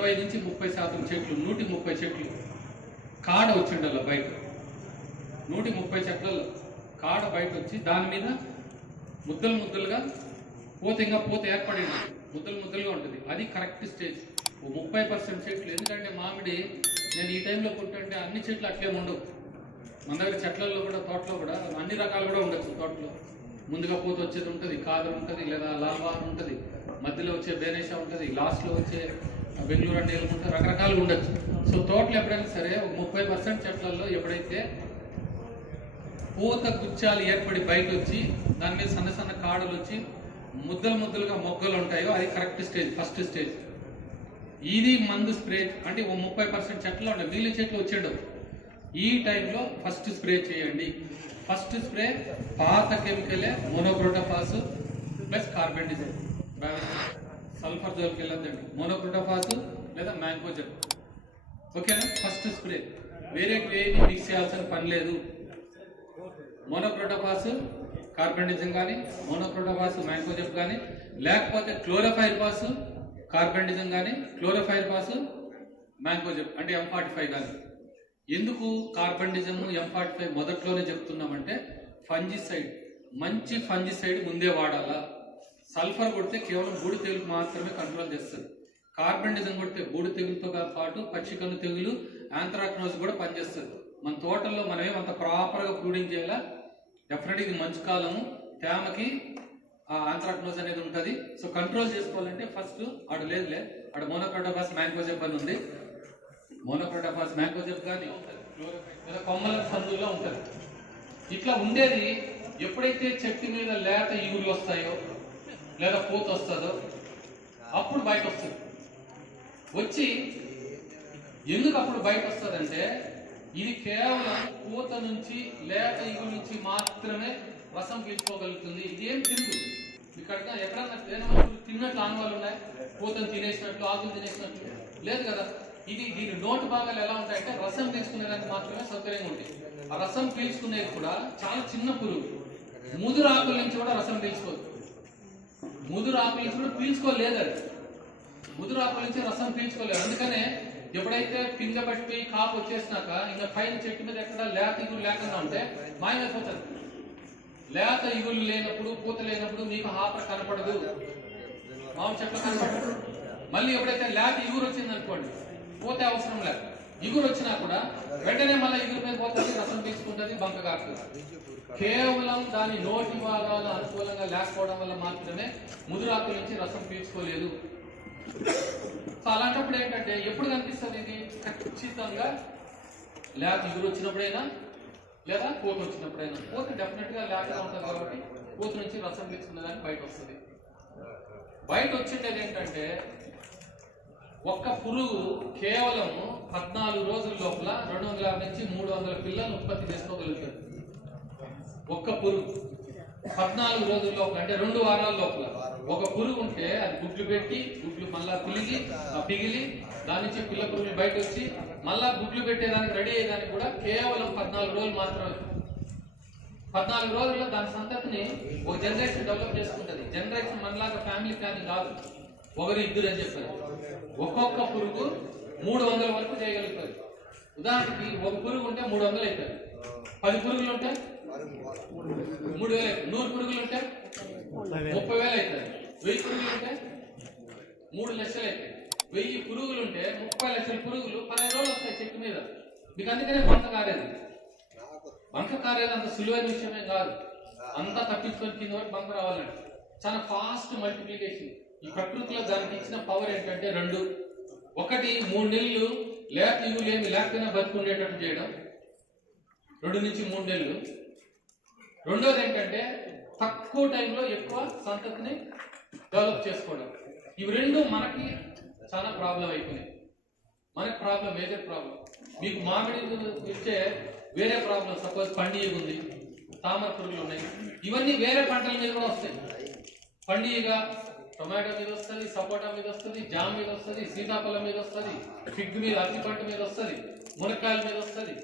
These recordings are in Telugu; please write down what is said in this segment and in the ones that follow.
20 నుంచి 30% చెట్లు 130 చెట్లు కాడ వచ్చిండల్లా బయట 130 చెట్లలో కాడ బయట వచ్చి దాని మీద ముద్దలు ముద్దలుగా పూత ఏర్పడింది, ముద్దలు ముద్దలుగా ఉంటుంది. అది కరెక్ట్ స్టేజ్. 30% చెట్లు. ఎందుకంటే మామిడి నేను ఈ టైంలో పుట్టుంటే అన్ని చెట్లు అట్లే ఉండవు. మన దగ్గర చెట్లలో కూడా తోటలో కూడా అన్ని రకాలు కూడా ఉండొచ్చు. తోటలో ముందుగా పూత వచ్చేది ఉంటుంది, కాదర్ ఉంటుంది, లేదా లాల్వాన్ ఉంటుంది, మధ్యలో వచ్చే బేనేషా ఉంటుంది, లాస్ట్లో వచ్చే బెంగళూరు అంటే ఉంటుంది, రకరకాలుగా ఉండొచ్చు. సో తోటలు ఎప్పుడైనా సరే 30% చెట్లలో ఎప్పుడైతే పూత గుచ్చాలు ఏర్పడి బయట వచ్చి దాని మీద సన్న సన్న కాడలు వచ్చి ముద్దలు ముద్దలుగా మొగ్గలు ఉంటాయో అది కరెక్ట్ స్టేజ్, ఫస్ట్ స్టేజ్. ఇది మందు స్ప్రే అంటే 30% చెట్లు ఉంటాయి, మిగిలిన చెట్లు వచ్చేయడం. ఈ టైంలో ఫస్ట్ స్ప్రే చేయండి. ఫస్ట్ స్ప్రే పాత కెమికలే మోనోక్రోటోఫాస్ ప్లస్ కార్బెండిజం. సల్ఫర్ జోలికి వెళ్ళొద్దండి. మోనోక్రోటోఫాస్ లేదా మ్యాంకోజెబ్. ఓకేనా? First spray. వేరే ఏది మిక్స్ చేయాల్సిన పని లేదు. మోనోక్రోటోఫాస్ కార్బెండిజం కానీ, మోనోక్రోటోఫాస్ మ్యాంకోజెబ్ కానీ, లేకపోతే క్లోరోఫైరిఫాస్ కార్బెండిజం కానీ, క్లోరోఫైరిఫాస్ మ్యాంకోజెబ్ అంటే M45 కానీ. ఎందుకు కార్బెండిజం M45 మొదట్లోనే చెప్తున్నామంటే ఫంజిసైడ్, మంచి ఫంజిసైడ్ ముందే వాడాలా. సల్ఫర్ కొడితే కేవలం బూడి తెగులు మాత్రమే కంట్రోల్ చేస్తుంది. కార్బెండిజం కొడితే బూడి తెగులతో పాటు పచ్చికన్ను తెగులు, యాంథ్రాక్నోజ్ కూడా పనిచేస్తుంది. మన తోటల్లో మనమే అంత ప్రాపర్గా ప్రూడింగ్ చేయాలా. డెఫినెట్గా ఇది మంచు కాలము, తేమకి యాంథ్రాక్నోజ్ అనేది ఉంటుంది. సో కంట్రోల్ చేసుకోవాలంటే ఫస్ట్ ఆడ లేదులే, ఆడ మోనోక్రోటోఫాస్ మ్యాంకోజెబ్ అని ఉంది. మోనోక్రోటోఫాస్ మ్యాంకోజెబ్ కానీ లేదా కొమ్మల సందుల్లో ఉంటుంది. ఇట్లా ఉండేది ఎప్పుడైతే చెట్టు మీద లేత ఈగులు వస్తాయో లేదా పూత వస్తుందో అప్పుడు బయట వస్తుంది. వచ్చి ఎందుకు అప్పుడు బయట వస్తుందంటే ఇది కేవలం పూత నుంచి లేత ఈగుల నుంచి మాత్రమే రసం పీల్చుకోగలుగుతుంది. ఇది ఏం తిందు ఇక్కడ ఎక్కడన్నా తిన్నట్లు ఆనవాళ్ళు ఉన్నాయి, పూతను తినేసినట్లు, ఆకులు తినేసినట్లు లేదు కదా. ఇది దీని నోటు భాగాలు ఎలా ఉంటాయంటే రసం పీల్చుకునేదానికి మాత్రమే సౌకర్యంగా ఉంటాయి. ఆ రసం పీల్చుకునేది కూడా చాలా చిన్న పురుగు. ముదురు ఆకుల నుంచి కూడా రసం పీల్చుకోదు. ముదురు ఆకుల నుంచి కూడా పీల్చుకోలేదు. అది ముదురు ఆకుల నుంచి రసం పీల్చుకోలేదు. అందుకనే ఎప్పుడైతే పింగ పట్టి కాపు వచ్చేసినాక ఇంకా పైన చెట్టు మీద ఎక్కడ లేత ఇగులు లేకుండా ఉంటే మాయమైపోతుంది. లేత ఇగులు లేనప్పుడు, పూత లేనప్పుడు మీకు హాప కనపడదు, మామిడి చెట్లు కనపడదు. మళ్ళీ ఎప్పుడైతే లేత ఇగురు వచ్చింది అనుకోండి, పోతే అవసరం లేదు. ఇగురు వచ్చినా కూడా వెంటనే మళ్ళీ ఇగురు మీద పోతుంది, రసం తీసుకుంటుంది, బంక కాస్తుంది. కేవలం దాని నోటి భాగాలు అనుకూలంగా లేకపోవడం వల్ల మాత్రమే ముదురాకుల నుంచి రసం పీల్చుకోలేదు. సో అలాంటప్పుడు ఏంటంటే ఎప్పుడు కనిపిస్తుంది ఇది? ఖచ్చితంగా లేత ఇగురు వచ్చినప్పుడైనా లేదా పూత వచ్చినప్పుడైనా. పూత డెఫినెట్ గా లేతగా ఉంటుంది కాబట్టి పూత నుంచి రసం పీల్చుకునేదానికి బయట వస్తుంది. బయట వచ్చిండేది ఏంటంటే ఒక్క పురుగు కేవలం 14 రోజుల లోపల 250 నుంచి 300 పిల్లలను ఉత్పత్తి చేసుకోగలుగుతుంది. ఒక్క పురుగు 14 రోజుల లోపల అంటే 2 వారాల లోపల ఒక పురుగు ఉంటే అది గుడ్లు పెట్టి గుడ్లు మళ్ళా పిగిలి దాని నుంచి పిల్ల పురుగులు బయట వచ్చి మళ్ళా గుడ్లు పెట్టేదానికి రెడీ అయ్యేదానికి కూడా కేవలం 14 రోజులు మాత్రమే. 14 రోజుల్లో దాని సంతతిని ఒక జనరేషన్ డెవలప్ చేసుకుంటుంది. జనరేషన్ మనలాగా ఫ్యామిలీ ప్లానింగ్ కాదు, ఒకరు ఇద్దరు అని చెప్పారు. ఒక్కొక్క పురుగు 300 వరకు చేయగలుగుతుంది. ఉదాహరణకి ఒక పురుగు ఉంటే 300 అవుతుంది, 10 పురుగులు ఉంటే 3000 అవుతుంది, 100 పురుగులు ఉంటే 30,000 అవుతుంది, 1000 పురుగులు ఉంటే 3 లక్షలు అవుతాయి. 1000 పురుగులు ఉంటే 30 లక్షల పురుగులు 15 రోజులు వస్తాయి చెట్టు మీద. మీకు అందుకనే బంక కారేది. బంక కారేది అంత సులువైన విషయమే కాదు. అంతా తప్పించుకొని కింద వరకు బంక రావాలంటే చాలా ఫాస్ట్ మల్టిప్లికేషన్. ఈ ప్రకృతిలో దానికి ఇచ్చిన పవర్ ఏంటంటే 2. ఒకటి 3 నెలలు లేత ఇగులు ఏమి లేకపోయినా బతుకుండేటట్టు చేయడం, 2 నుంచి 3 నెలలు. రెండోది ఏంటంటే తక్కువ టైంలో ఎక్కువ సంతతిని డెవలప్ చేసుకోవడం. ఇవి 2 మనకి చాలా ప్రాబ్లం అయిపోయినాయి. మనకి ప్రాబ్లం, మేజర్ ప్రాబ్లం. మీకు మామిడి ఇచ్చే వేరే ప్రాబ్లం, సపోజ్ పండుగ ఉంది, తామర పురుగులు ఉన్నాయి, ఇవన్నీ వేరే పంటల మీద కూడా వస్తాయి. పండుగ టొమాటో మీద వస్తుంది, సపోటా మీద వస్తుంది, జామ్ మీద వస్తుంది, సీతాఫలం మీద వస్తుంది, ఫిగ్ మీద, అరటి పంట మీద వస్తుంది, మునక్కాయల మీద వస్తుంది,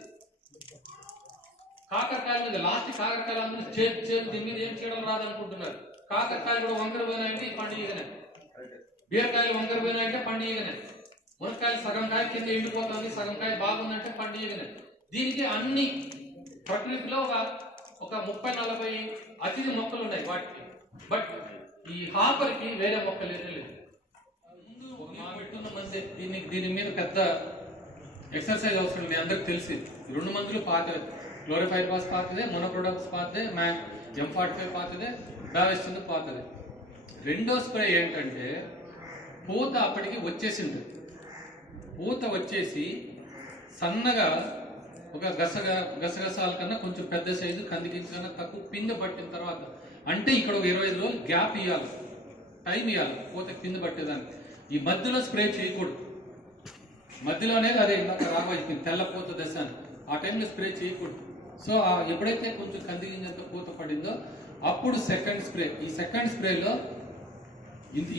కాకరకాయల మీద. లాస్ట్ కాకరకాయల మీద చేపు దీని మీద ఏం చేయడం రాదనుకుంటున్నారు. కాకరకాయలు కూడా వంకర పోయినాయంటే ఈ పండుగనే, బీరకాయలు వంకర పోయినాయంటే పండుగనే, మునక్కాయ కాయలు సగం కాయ కింద ఎండిపోతుంది, సగం కాయ బాగుందంటే పండుగనే. దీనికి అన్ని ప్రకృతిలో ఒక 30-40 అతిథి మొక్కలు ఉన్నాయి వాటికి. బట్ ఈ హాపర్ కి వేరే మొక్కలు ఏమీ లేదు. మంది దీని మీద పెద్ద ఎక్సర్సైజ్ అవసరం లేదు, అందరికి తెలిసి 2 మందులు పాతదే. క్లోరిఫైర్ పాస్ పాతదే, మోనోక్రోటోఫాస్ పాతదే, M45 పాతదే, డావెస్టిన్ పాతదే. రెండో స్ప్రే ఏంటంటే పూత అప్పటికి వచ్చేసింది. పూత వచ్చేసి సన్నగా ఒక గసగసాల కన్నా కొంచెం పెద్ద సైజు, కందికించి కన్నా తక్కువ పిందె పట్టిన తర్వాత, అంటే ఇక్కడ ఒక 25 రోజులు గ్యాప్ ఇవ్వాలి, టైం ఇవ్వాలి పూత పిందె పట్టేదానికి. ఈ మధ్యలో స్ప్రే చేయకూడదు. మధ్యలోనే అదే ఇందాక రాబోయింది తెల్ల పూత దశ అని, ఆ టైంలో స్ప్రే చేయకూడదు. సో ఎప్పుడైతే కొంచెం కందిగింజంత పూత పడిందో అప్పుడు సెకండ్ స్ప్రే. ఈ సెకండ్ స్ప్రేలో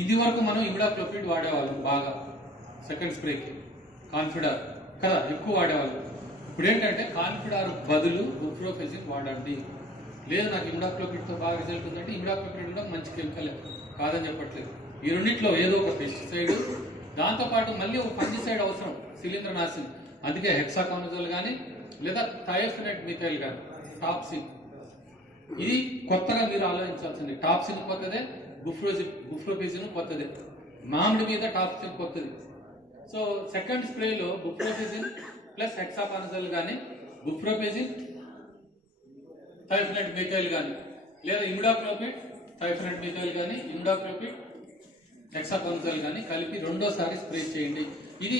ఇది వరకు మనం ఇమిడాక్లోపిడ్ వాడేవాళ్ళం బాగా సెకండ్ స్ప్రేకి, కాన్ఫిడార్ కదా ఎక్కువ వాడేవాళ్ళం. ఇప్పుడు ఏంటంటే కాన్ఫిడార్ బదులు బుప్రోఫెజిన్ వాడండి. లేదు నాకు ఇమిడాక్లోపిడ్తో బాగా రిజల్ట్ ఉందంటే ఇమిడాక్లోపిడ్ కూడా మంచి కెమికల్ కాదని చెప్పట్లేదు. ఈ రెండిట్లో ఏదో ఒక పెస్టిసైడ్, దాంతోపాటు మళ్ళీ ఒక ఫంగిసైడ్ అవసరం, శిలీంద్రనాశిని. అందుకే హెక్సాకానజోల్ కానీ లేదా థయోఫినైట్ మిథైల్ కానీ, టాప్సిన్. ఇది కొత్తగా మీరు ఆలోచించాల్సింది. టాప్సిన్ కొత్తదే, బుప్రోఫెజిన్ కొత్తదే. మామిడి మీద టాప్సిన్ కొత్తది. సో సెకండ్ స్ప్రేలో బుప్రోఫెజిన్ ప్లస్ హెక్సాకానజోల్ కానీ, బుప్రోఫెజిన్ థయోఫినైట్ మిథైల్ కానీ, లేదా ఇమిడాక్లోపిడ్ థయోఫినైట్ మిథైల్ కానీ, ఇమిడాక్లోపిడ్ హెక్సాకానజోల్ కానీ కలిపి రెండోసారి స్ప్రే చేయండి. ఇది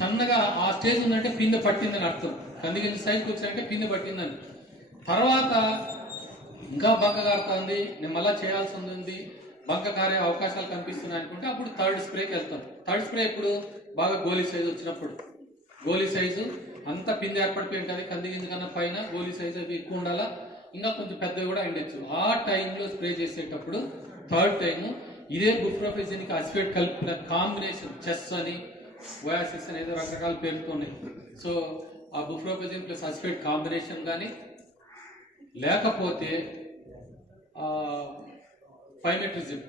సన్నగా ఆ స్టేజ్ ఉందంటే పిందె పట్టిందని అర్థం. కందిగింజ సైజ్కి వచ్చాయంటే పిందె పట్టిందని. తర్వాత ఇంకా బంక కారుతుంది, నేను మళ్ళీ చేయాల్సి ఉంది, బంక కారే అవకాశాలు కనిపిస్తున్నాయి అనుకుంటే అప్పుడు థర్డ్ స్ప్రేకి వెళ్తాం. థర్డ్ స్ప్రే ఇప్పుడు బాగా గోలీ సైజు వచ్చినప్పుడు, గోలీ సైజు అంతా పిందె ఏర్పడిపోయి ఉంటుంది, కందిగింజ కన్నా పైన గోలీ సైజు అవి ఎక్కువ ఉండాలా, ఇంకా కొంచెం పెద్దవి కూడా ఉండొచ్చు. ఆ టైంలో స్ప్రే చేసేటప్పుడు థర్డ్ టైము ఇదే బుప్రోఫెజిన్కి అసిఫేట్ కలిపిన కాంబినేషన్, చెస్ అని ఓయాసిస్ అని ఏదో రకరకాల పేరుతో ఉన్నాయి. సో ఆ బుప్రోఫెజిన్ ప్లస్ అసిఫేట్ కాంబినేషన్ కానీ, లేకపోతే పైమెట్రిజం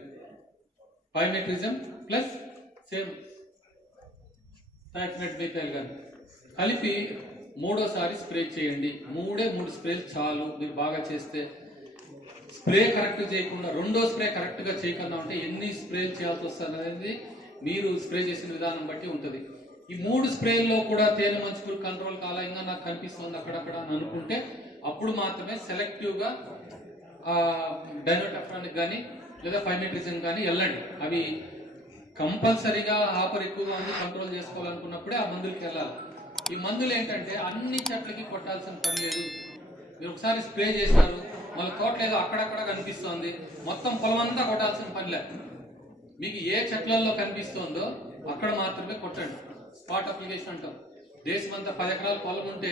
ప్లస్ సేమ్ థయోఫినైట్ మిథైల్ కానీ కలిపి మూడోసారి స్ప్రే చేయండి. 3 స్ప్రేలు చాలు మీరు బాగా చేస్తే. స్ప్రే కరెక్ట్ చేయకుండా రెండో స్ప్రే కరెక్ట్గా చేయకుండా ఉంటే ఎన్ని స్ప్రేలు చేయాల్సి వస్తుంది అనేది మీరు స్ప్రే చేసిన విధానం బట్టి ఉంటుంది. ఈ 3 స్ప్రేల్లో కూడా తేనె మంచుకులు కంట్రోల్ కాలా, ఇంకా నాకు కనిపిస్తుంది అక్కడక్కడ అని అనుకుంటే అప్పుడు మాత్రమే సెలెక్టివ్గా డైనోటెఫ్రానిక్ కానీ లేదా పైమెట్రిజన్ కానీ వెళ్ళండి. అవి కంపల్సరీగా హాపర్ ఎక్కువగా ఉంది కంట్రోల్ చేసుకోవాలనుకున్నప్పుడే ఆ మందులకి వెళ్ళాలి. ఈ మందులు ఏంటంటే అన్ని చెట్లకి కొట్టాల్సిన పని లేదు. మీరు ఒకసారి స్ప్రే చేశారు, మళ్ళీ తోటలో ఏదో అక్కడక్కడ కనిపిస్తోంది, మొత్తం పొలం అంతా కొట్టాల్సిన పని లేదు. మీకు ఏ చెట్లలో కనిపిస్తుందో అక్కడ మాత్రమే కొట్టండి. స్పాట్ అప్లికేషన్ అంటాం. దేశమంతా 10 ఎకరాల పొలం ఉంటే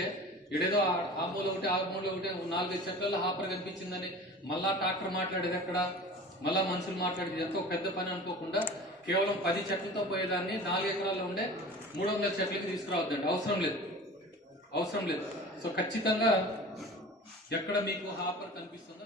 ఇడేదో ఆ మూల ఒకటి ఆ మూల ఒకటి 4-5 చెట్లలో హాపర్ కనిపించిందని మళ్ళా ట్రాక్టర్ మాట్లాడేది ఎక్కడ, మళ్ళా మనుషులు మాట్లాడేది ఎంతో పెద్ద పని అనుకోకుండా కేవలం 10 చెట్లతో పోయేదాన్ని 4 ఎకరాల్లో ఉండే 300 చెట్లకి తీసుకురావద్దండి. అవసరం లేదు. సో ఖచ్చితంగా ఎక్కడ మీకు హాపర్ కనిపిస్తుందో